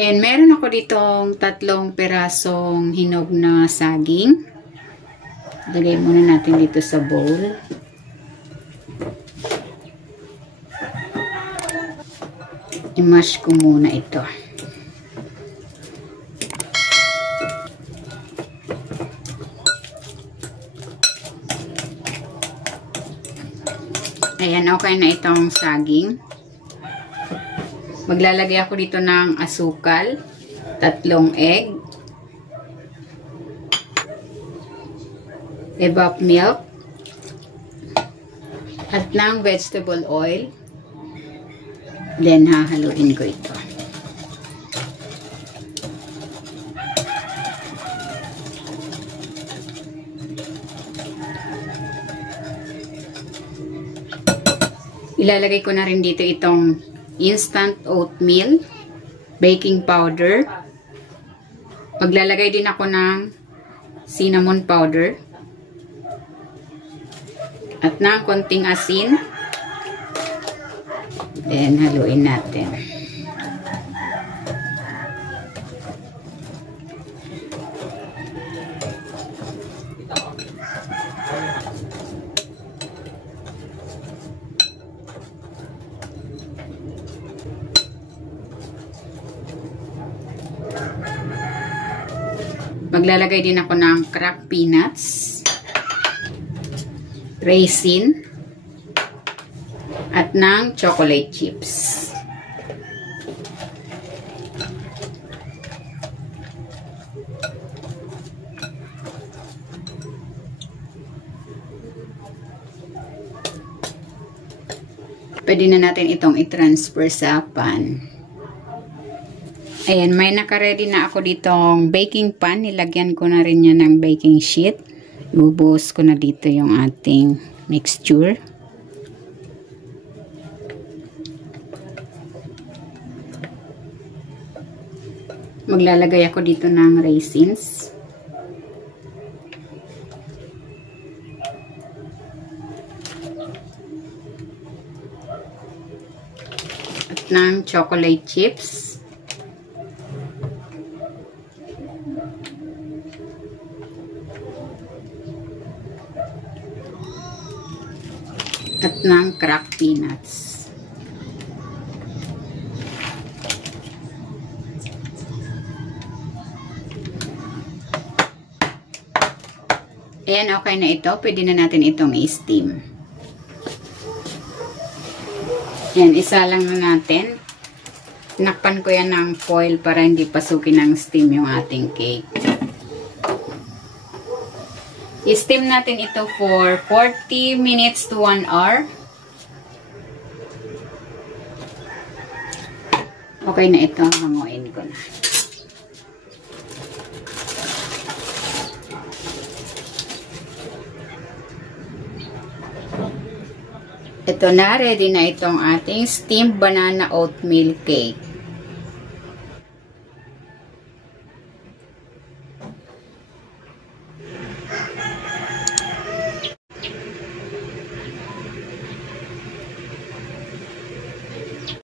And meron ako ditong 3 perasong hinog na saging. Lagay muna natin dito sa bowl. I-mash ko muna ito. Ayan, okay na itong saging. Maglalagay ako dito ng asukal, 3 egg, evap milk, at ng vegetable oil. Then, hahaluin ko ito. Ilalagay ko na rin dito itong instant oatmeal, baking powder. Maglalagay din ako ng cinnamon powder at ng konting asin. Then, haluin natin. Maglalagay din ako ng cracked peanuts, raisin, at ng chocolate chips. Pwede na natin itong i-transfer sa pan. Ayan, may naka-ready na ako ditong baking pan. Nilagyan ko na rin niya ng baking sheet. Ibubuhos ko na dito yung ating mixture. Maglalagay ako dito ng raisins. At ng chocolate chips. At ng cracked peanuts. Ayan, okay na ito. Pwede na natin itong i-steam. Ayan, isa lang na natin. Tinakpan ko yan ng foil para hindi pasukin ng steam yung ating cake. I-steam natin ito for 40 minutes to 1 hour. Okay na ito. Hanguin ko na. Ito na. Ready na itong ating steamed banana oatmeal cake.